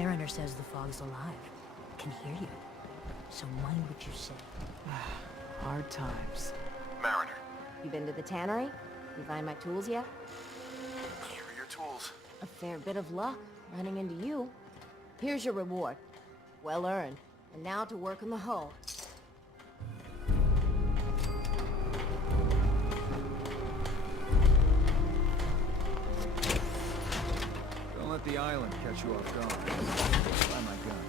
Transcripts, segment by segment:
Mariner says the fog's alive. Can hear you. So mind what you say. Hard times. Mariner, You been to the tannery? You find my tools yet? here are your tools. A fair bit of luck running into you. Here's your reward. Well earned. And now to work on the hull. Don't let the island catch you off guard. Buy my guns.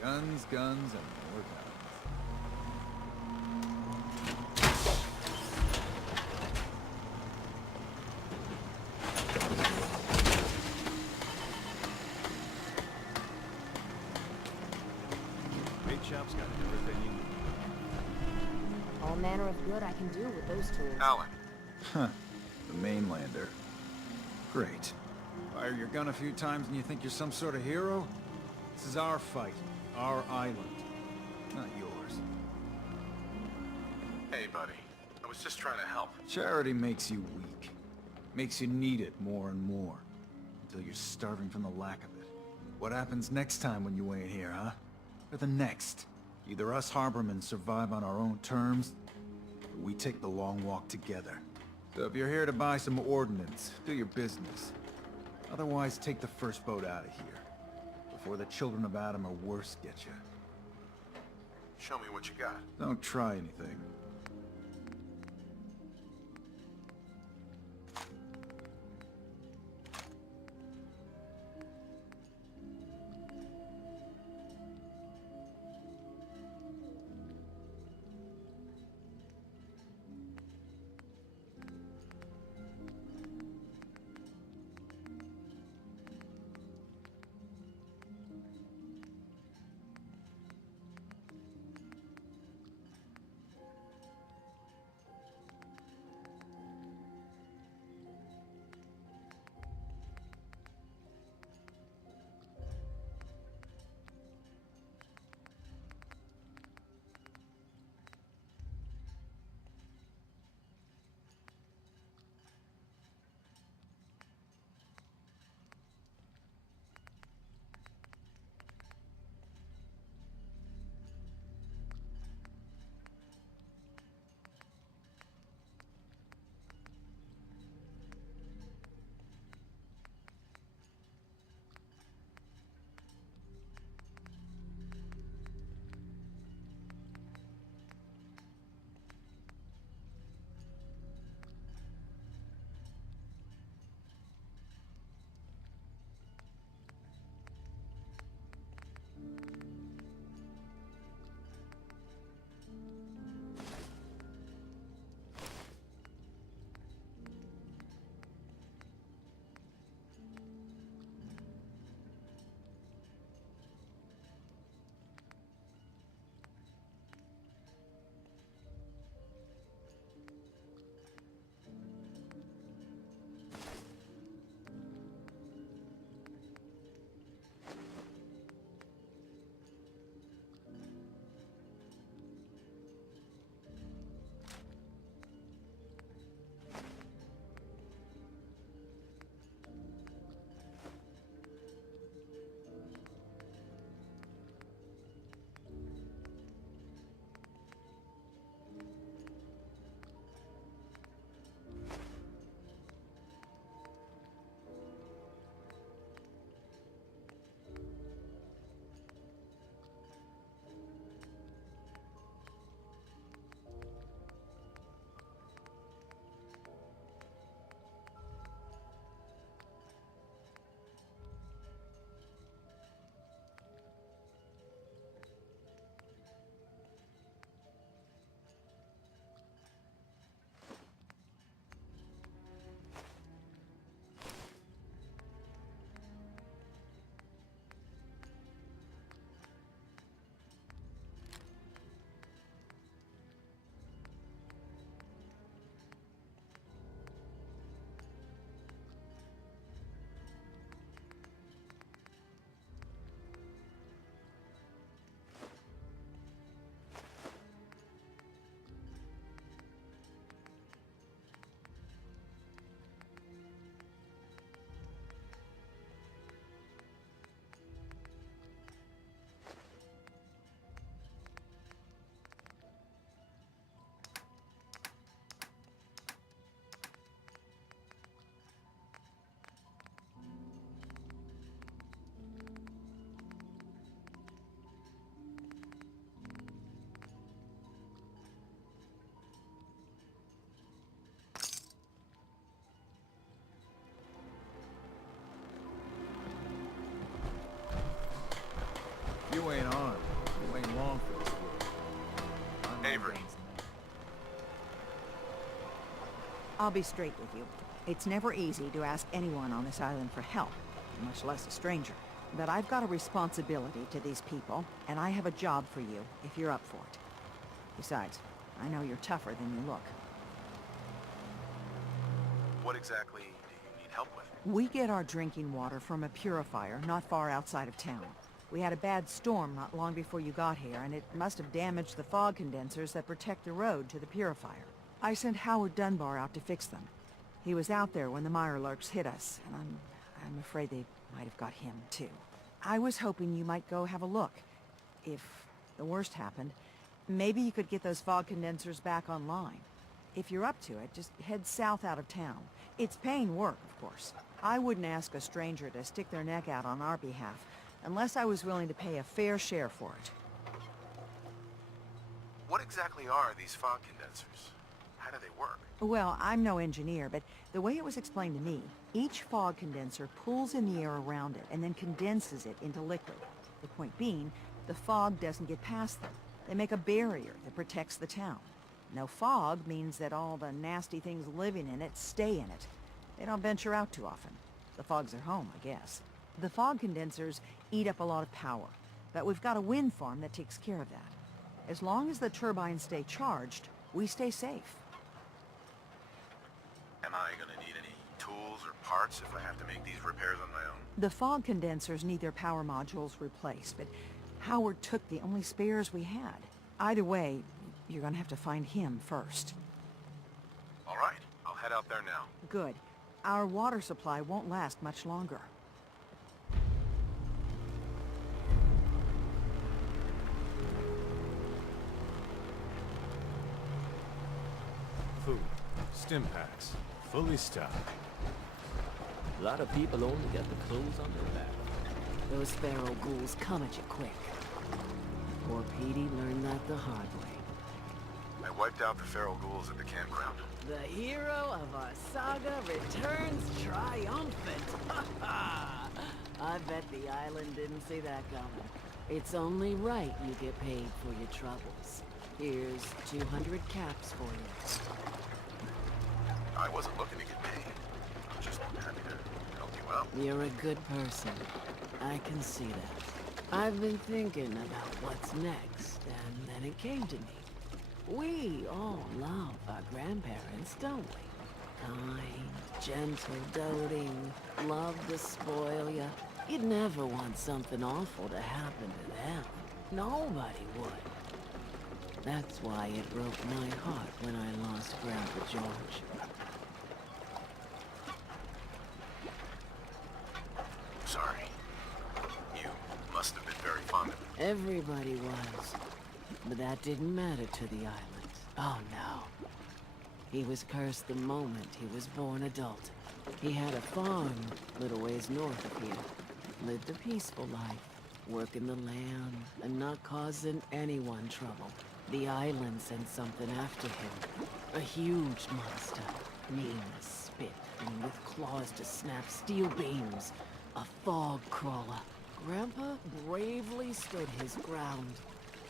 Guns, guns, and more guns. Great shop's got everything you need. All manner of good I can do with those tools. Alan, Huh. The mainlander. Great. Fire your gun a few times and you think you're some sort of hero? This is our fight. Our island. Not yours. hey buddy. I was just trying to help. Charity makes you weak. Makes you need it more and more. Until you're starving from the lack of it. What happens next time when you ain't here, huh? Or the next? Either us Harbormen survive on our own terms, or we take the long walk together. So if you're here to buy some ordnance, do your business. Otherwise, take the first boat out of here. Before the children of Adam or worse get you. Show me what you got. Don't try anything. You ain't armed. You ain't long for this world. I'm no Avery. guns. I'll be straight with you. It's never easy to ask anyone on this island for help, much less a stranger. But I've got a responsibility to these people, and I have a job for you, if you're up for it. Besides, I know you're tougher than you look. What exactly do you need help with? We get our drinking water from a purifier not far outside of town. We had a bad storm not long before you got here, and it must have damaged the fog condensers that protect the road to the purifier. I sent Howard Dunbar out to fix them. He was out there when the Mirelurks hit us, and I'm afraid they might have got him, too. I was hoping you might go have a look. If the worst happened, maybe you could get those fog condensers back online. If you're up to it, just head south out of town. It's paying work, of course. I wouldn't ask a stranger to stick their neck out on our behalf, unless I was willing to pay a fair share for it. What exactly are these fog condensers? How do they work? Well, I'm no engineer, but the way it was explained to me, each fog condenser pulls in the air around it and then condenses it into liquid. The point being, the fog doesn't get past them. They make a barrier that protects the town. No fog means that all the nasty things living in it stay in it. They don't venture out too often. The fog's their home, I guess. The fog condensers eat up a lot of power, but we've got a wind farm that takes care of that. As long as the turbines stay charged, we stay safe. Am I gonna need any tools or parts if I have to make these repairs on my own? The fog condensers need their power modules replaced, but Howard took the only spares we had. Either way, you're gonna have to find him first. All right, I'll head out there now. Good. Our water supply won't last much longer. Food. Stim packs. Fully stocked. A lot of people only got the clothes on their back. Those feral ghouls come at you quick. Poor Petey learned that the hard way. I wiped out the feral ghouls at the campground. The hero of our saga returns triumphant. I bet the island didn't see that coming. It's only right you get paid for your troubles. Here's 200 caps for you. I wasn't looking to get paid. I'm just happy to help you out. You're a good person. I can see that. I've been thinking about what's next, and then it came to me. We all love our grandparents, don't we? Kind, gentle, doting, love to spoil ya. You'd never want something awful to happen to them. Nobody would. That's why it broke my heart when I lost Grandpa George. Sorry. You must have been very fond of him. Everybody was. But that didn't matter to the island. Oh no. He was cursed the moment he was born adult. He had a farm little ways north of here. Lived a peaceful life, working the land and not causing anyone trouble. The island sent something after him. A huge monster. Mean as spit and with claws to snap steel beams. A fog crawler. Grandpa bravely stood his ground.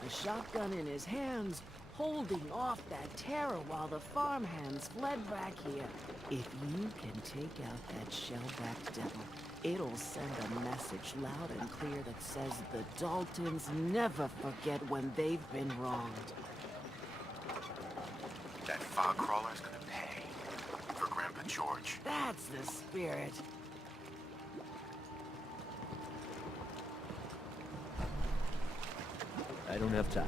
A shotgun in his hands, holding off that terror while the farmhands fled back here. If you can take out that shellback devil, it'll send a message loud and clear that says the Daltons never forget when they've been wronged. That fog crawler's gonna pay for Grandpa George. That's the spirit. I don't have time.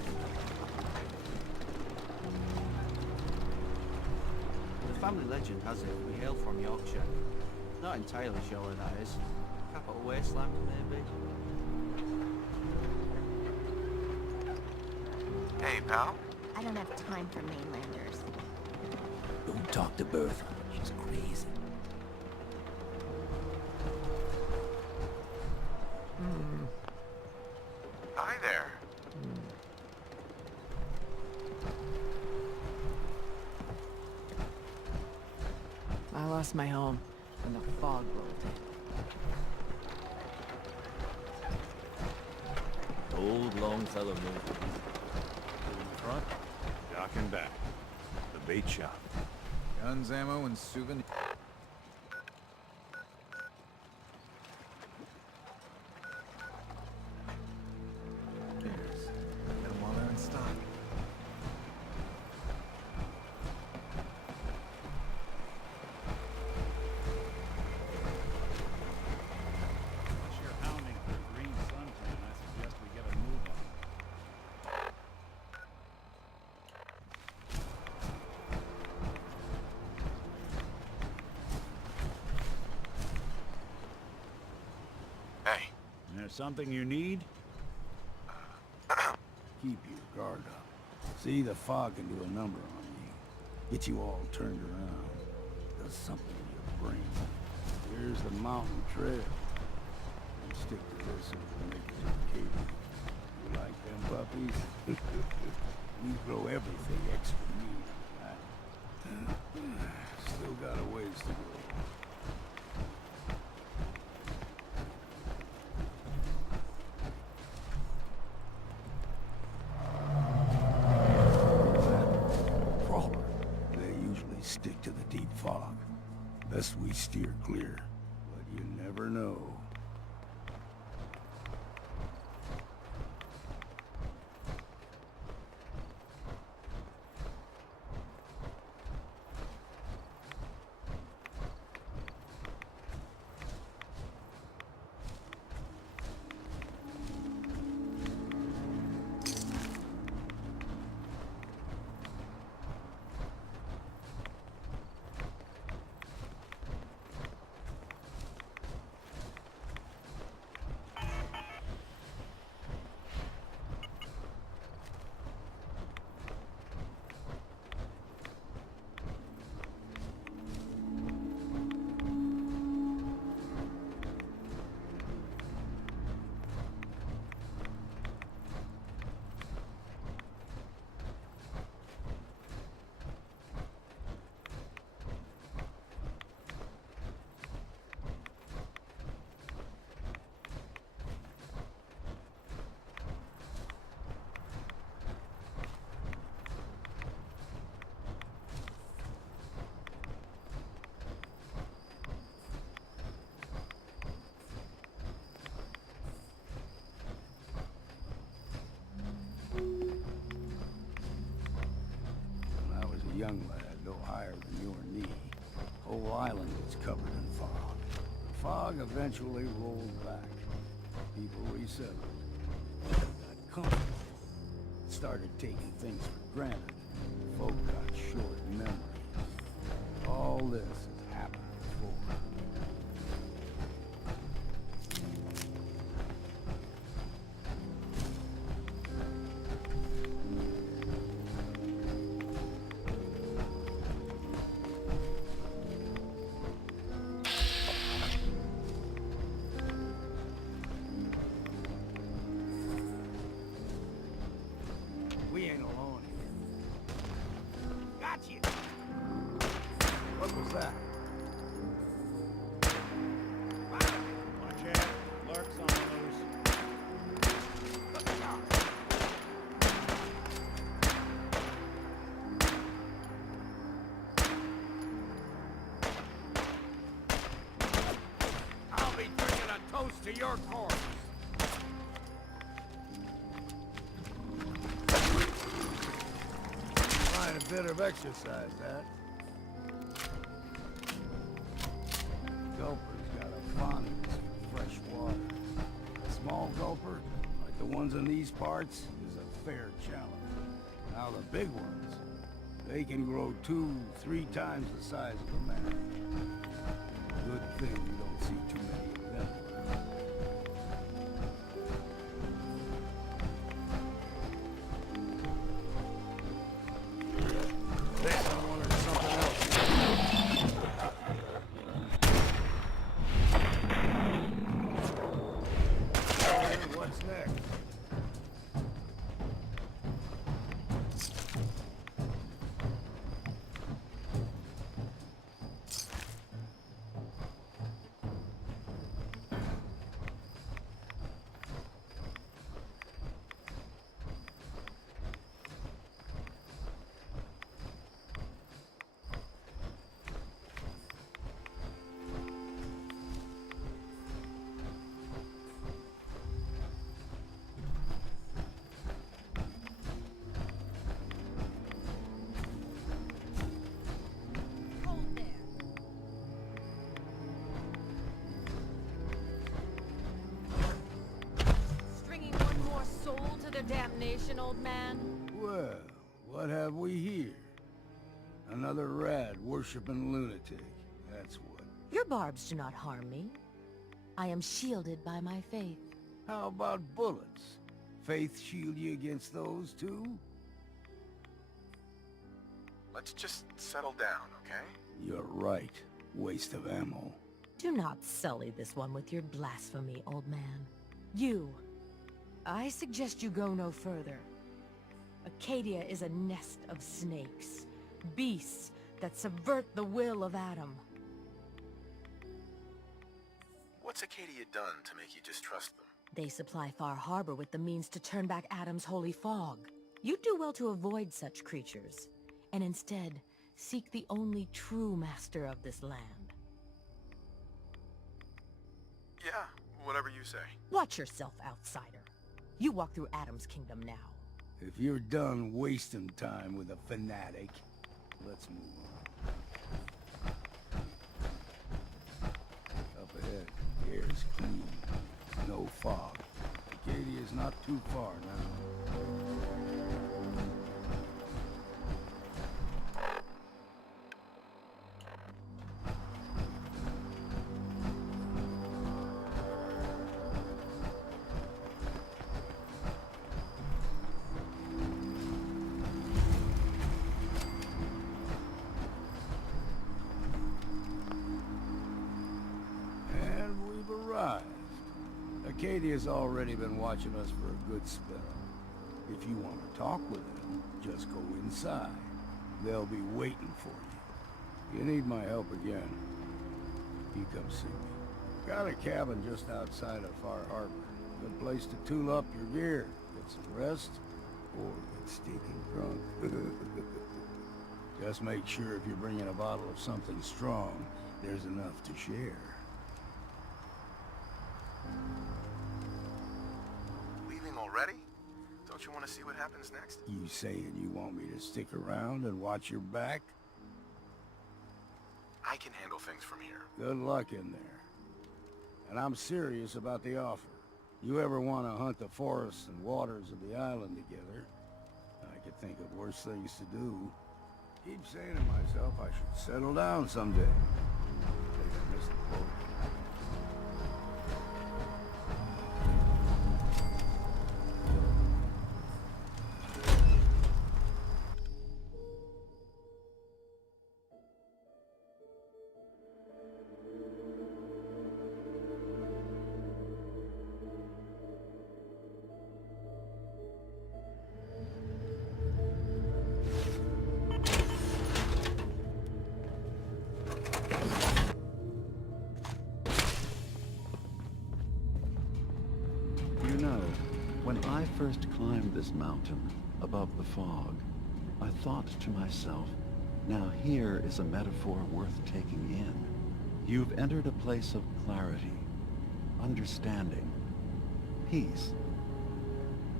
The family legend has it we hail from Yorkshire. Not entirely sure where that is. Capital Wasteland, maybe? Hey, pal. I don't have time for mainlanders. Don't talk to Bertha. She's crazy. Hi there. I lost my home when the fog rolled in. old Longfellow knows. In front, dock and back. The bait shop. Guns, ammo, and souvenirs. Get them while they're in stock. Unless you're hounding for a green suntan, I suggest we get a move on. Hey, There's something you need? Keep your guard up. See, the fog can do a number on you. Get you all turned around. Does something in your brain. Here's the mountain trail. And stick to this and we'll make it to the cave. You like them puppies? We grow everything extra meat. Still got a ways to go. Crawler. They usually stick to the deep fog. Best we steer clear. But you never know. When I was a young lad, no higher than your knee, whole island was covered in fog. The fog eventually rolled back. People resettled. Got comfortable. Started taking things for granted. Folk got short memories. All this has happened before. We ain't alone here. Got you! What was that? Watch out. Lurks on the loose. I'll be drinking a toast to your corpse! Find a bit of exercise, that. Gulper's got a fondness for fresh water. A small gulper, like the ones in these parts, is a fair challenge. Now the big ones, they can grow 2-3 times the size of a man. Good thing you don't see too many of them. I wanted something else. What's next? recreation, old man? Well, what have we here? Another rad worshipping lunatic. That's what. Your barbs do not harm me. I am shielded by my faith. How about bullets? Faith shield you against those too? Let's just settle down, okay? You're right. Waste of ammo. Do not sully this one with your blasphemy, old man. You. I suggest you go no further. Acadia is a nest of snakes. Beasts that subvert the will of Adam. What's Acadia done to make you distrust them? They supply Far Harbor with the means to turn back Adam's holy fog. You do well to avoid such creatures, and instead seek the only true master of this land. Yeah, whatever you say. Watch yourself, outsider. You walk through Adam's kingdom now. If you're done wasting time with a fanatic, let's move on. Up ahead, the air is clean. No fog. Acadia's not too far now. And we've arrived. Acadia's already been watching us for a good spell. If you want to talk with them, just go inside. They'll be waiting for you. You need my help again, you come see me. Got a cabin just outside of Far Harbor. Good place to tool up your gear, get some rest, or get stinking drunk. Just make sure if you're bringing a bottle of something strong, there's enough to share. Leaving already? Don't you want to see what happens next? You saying you want me to stick around and watch your back? I can handle things from here. Good luck in there. And I'm serious about the offer. You ever want to hunt the forests and waters of the island together, I could think of worse things to do. Keep saying to myself I should settle down someday. Think I missed the boat. You know, when I first climbed this mountain above the fog, I thought to myself, now here is a metaphor worth taking in. You've entered a place of clarity, understanding, peace.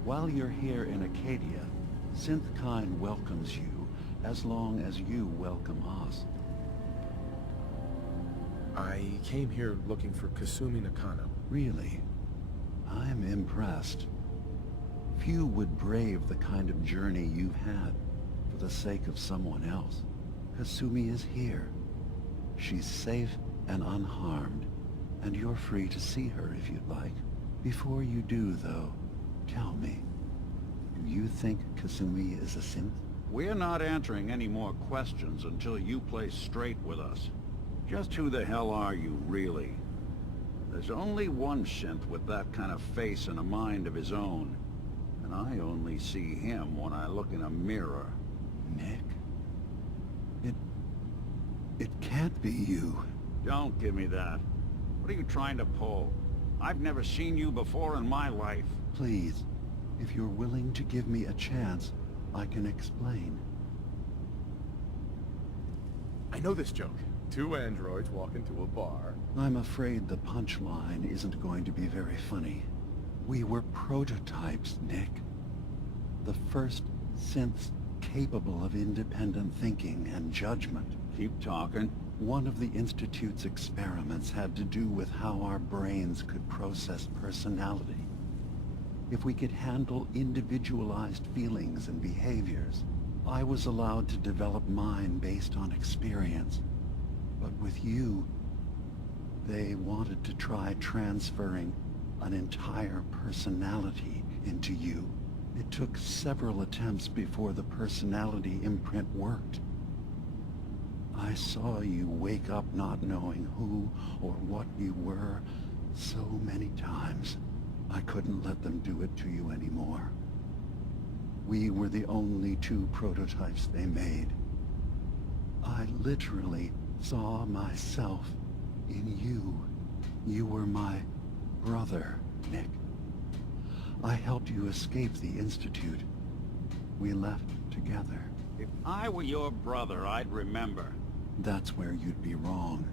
While you're here in Acadia, Synthkind welcomes you as long as you welcome us. I came here looking for Kasumi Nakano. Really? I'm impressed. Few would brave the kind of journey you've had for the sake of someone else. Kasumi is here. She's safe and unharmed, and you're free to see her if you'd like. Before you do, though, tell me, do you think Kasumi is a synth? We're not answering any more questions until you play straight with us. Just who the hell are you, really? There's only one synth with that kind of face and a mind of his own. And I only see him when I look in a mirror. Nick? It can't be you. Don't give me that. What are you trying to pull? I've never seen you before in my life. Please, if you're willing to give me a chance, I can explain. I know this joke. Two androids walk into a bar. I'm afraid the punchline isn't going to be very funny. We were prototypes, Nick. The first synths capable of independent thinking and judgment. Keep talking. One of the Institute's experiments had to do with how our brains could process personality. if we could handle individualized feelings and behaviors. I was allowed to develop mine based on experience. But with you, they wanted to try transferring an entire personality into you. It took several attempts before the personality imprint worked. I saw you wake up not knowing who or what you were so many times. I couldn't let them do it to you anymore. We were the only two prototypes they made. I literally saw myself in you. You were my brother, Nick. I helped you escape the Institute. We left together. If I were your brother, I'd remember. That's where you'd be wrong.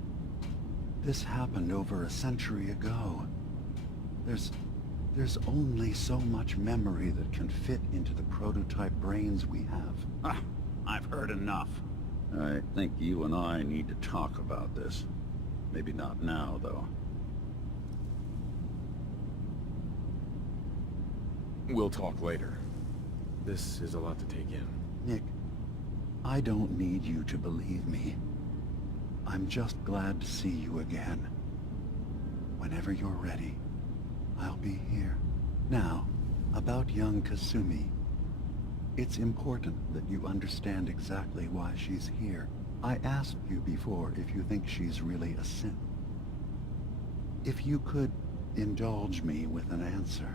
This happened over a century ago. There's only so much memory that can fit into the prototype brains we have. Ah, I've heard enough. I think you and I need to talk about this. Maybe not now, though. We'll talk later. This is a lot to take in. Nick, I don't need you to believe me. I'm just glad to see you again. Whenever you're ready, I'll be here. Now, about young Kasumi. It's important that you understand exactly why she's here. I asked you before if you think she's really a synth. If you could indulge me with an answer.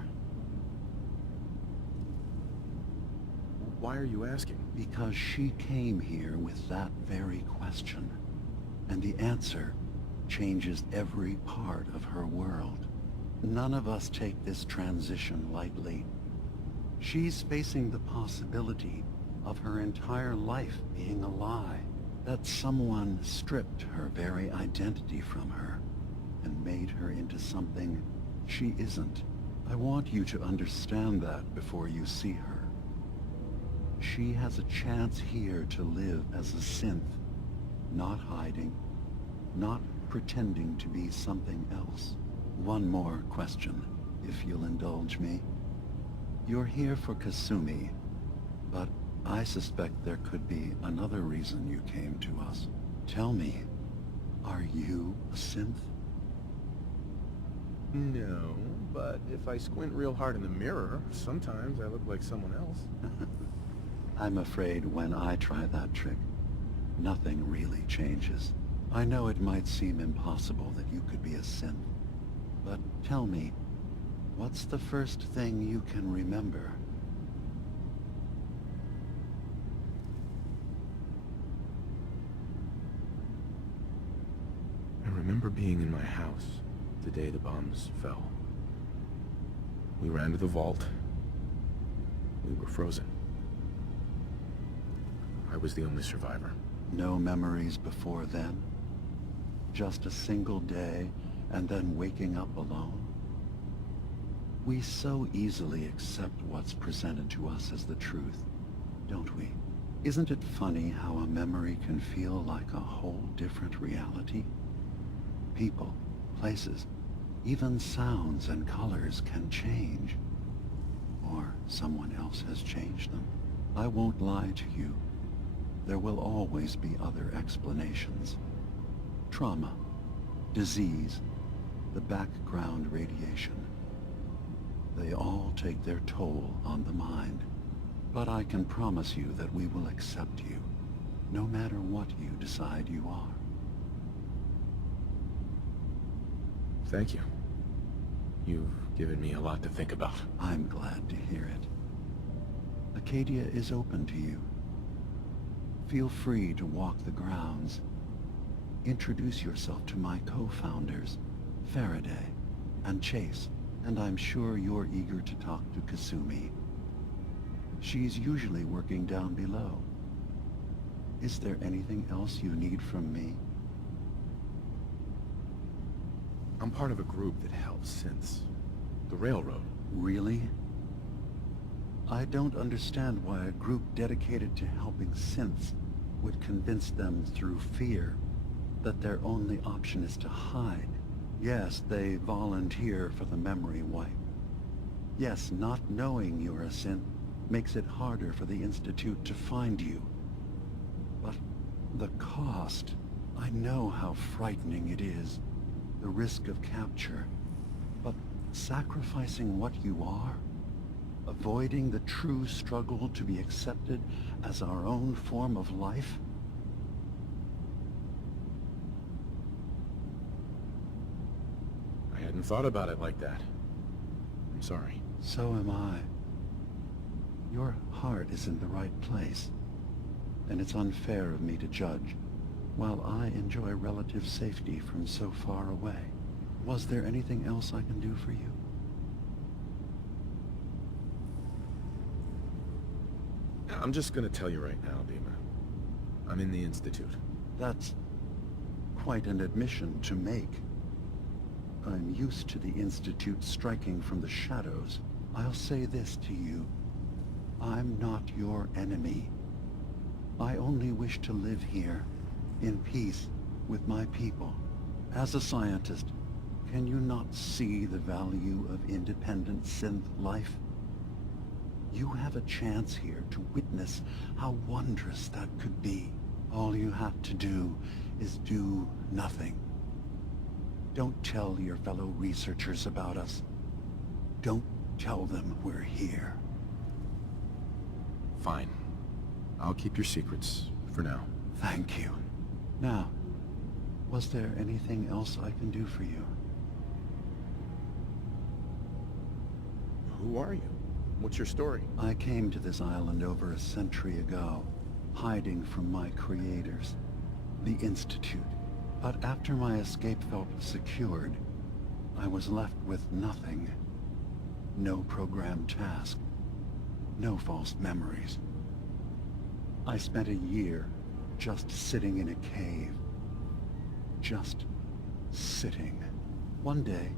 Why are you asking? Because she came here with that very question. And the answer changes every part of her world. None of us take this transition lightly. She's facing the possibility of her entire life being a lie. That someone stripped her very identity from her and made her into something she isn't. I want you to understand that before you see her. She has a chance here to live as a synth, not hiding, not pretending to be something else. One more question, if you'll indulge me. You're here for Kasumi, but I suspect there could be another reason you came to us. Tell me, are you a synth? No, but if I squint real hard in the mirror, sometimes I look like someone else. I'm afraid when I try that trick, nothing really changes. I know it might seem impossible that you could be a synth, but tell me, what's the first thing you can remember? I remember being in my house the day the bombs fell. We ran to the vault. We were frozen. I was the only survivor. No memories before then? Just a single day, and then waking up alone? We so easily accept what's presented to us as the truth, don't we? Isn't it funny how a memory can feel like a whole different reality? People, places, even sounds and colors can change. Or someone else has changed them. I won't lie to you. There will always be other explanations. Trauma, disease, the background radiation. They all take their toll on the mind. But I can promise you that we will accept you, no matter what you decide you are. Thank you. You've given me a lot to think about. I'm glad to hear it. Acadia is open to you. Feel free to walk the grounds. Introduce yourself to my co-founders, Faraday and Chase, and I'm sure you're eager to talk to Kasumi. She's usually working down below. Is there anything else you need from me? I'm part of a group that helps synths. The Railroad. Really? I don't understand why a group dedicated to helping synths would convince them through fear that their only option is to hide. Yes, they volunteer for the memory wipe. Yes, not knowing you're a synth makes it harder for the Institute to find you. But the cost, I know how frightening it is. The risk of capture. But sacrificing what you are, avoiding the true struggle to be accepted as our own form of life? I hadn't thought about it like that. I'm sorry. So am I. Your heart is in the right place, and it's unfair of me to judge, while I enjoy relative safety from so far away. Was there anything else I can do for you? I'm just gonna tell you right now, Dima. I'm in the Institute. That's quite an admission to make. I'm used to the Institute striking from the shadows. I'll say this to you. I'm not your enemy. I only wish to live here, in peace, with my people. As a scientist, can you not see the value of independent synth life? You have a chance here to witness how wondrous that could be. All you have to do is do nothing. Don't tell your fellow researchers about us. Don't tell them we're here. Fine. I'll keep your secrets, for now. Thank you. Now, was there anything else I can do for you? Who are you? What's your story? I came to this island over a century ago, hiding from my creators, the Institute. But after my escape felt secured, I was left with nothing. No programmed task. No false memories. I spent a year just sitting in a cave. Just sitting. One day,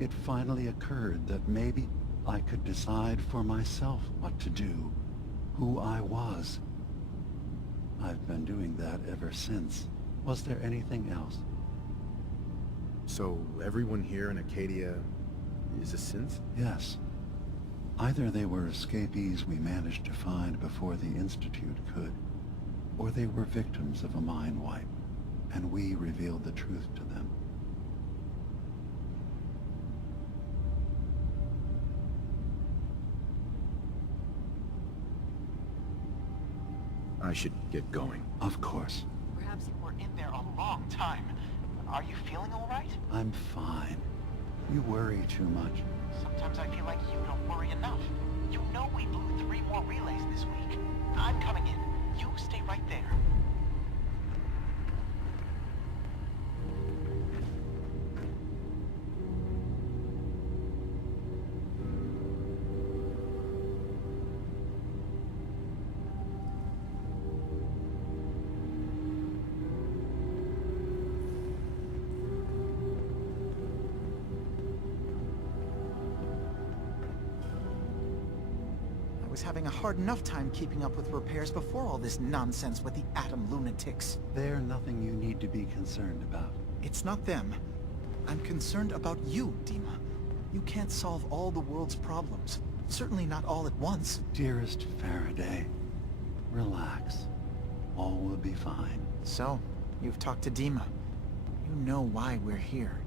it finally occurred that maybe I could decide for myself what to do, who I was. I've been doing that ever since. Was there anything else? So, everyone here in Acadia is a synth? Yes. Either they were escapees we managed to find before the Institute could, or they were victims of a mind wipe, and we revealed the truth to them. I should get going. Of course. Perhaps you were in there a long time. Are you feeling all right? I'm fine. You worry too much. Sometimes I feel like you don't worry enough. You know we blew 3 more relays this week. I'm coming in. You stay right there. Having a hard enough time keeping up with repairs before all this nonsense with the atom lunatics. They're nothing you need to be concerned about. It's not them. I'm concerned about you, Dima. You can't solve all the world's problems. Certainly not all at once. Dearest Faraday, relax. All will be fine. So, you've talked to Dima. You know why we're here.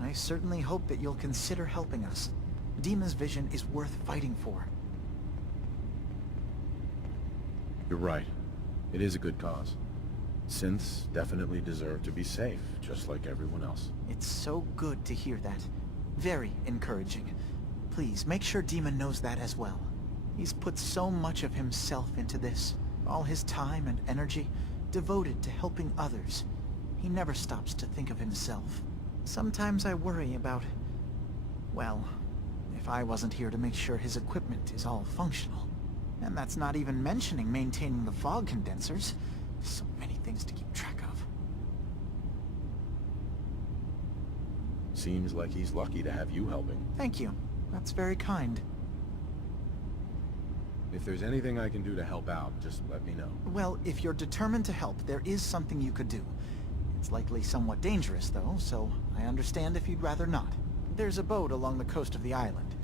I certainly hope that you'll consider helping us. Dima's vision is worth fighting for. You're right. It is a good cause. Synths definitely deserve to be safe, just like everyone else. It's so good to hear that. Very encouraging. Please, make sure Dima knows that as well. He's put so much of himself into this. All his time and energy devoted to helping others. He never stops to think of himself. Sometimes I worry about... well, if I wasn't here to make sure his equipment is all functional. And that's not even mentioning maintaining the fog condensers. So many things to keep track of. Seems like he's lucky to have you helping. Thank you. That's very kind. If there's anything I can do to help out, just let me know. Well, if you're determined to help, there is something you could do. It's likely somewhat dangerous, though, so I understand if you'd rather not. There's a boat along the coast of the island.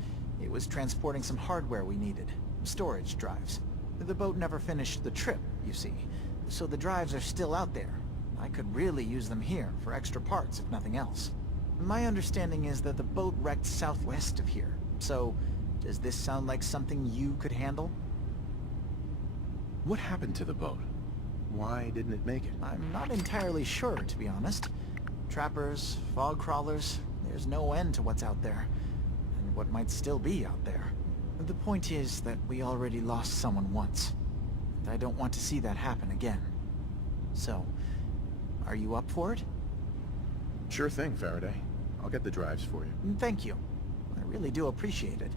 It was transporting some hardware we needed. Storage drives. The boat never finished the trip, you see. So the drives are still out there. I could really use them here for extra parts, if nothing else. My understanding is that the boat wrecked southwest of here. So, does this sound like something you could handle? What happened to the boat? Why didn't it make it? I'm not entirely sure, to be honest. Trappers, fog crawlers, there's no end to what's out there. And what might still be out there. The point is that we already lost someone once. And I don't want to see that happen again. So, are you up for it? Sure thing, Faraday. I'll get the drives for you. Thank you. I really do appreciate it.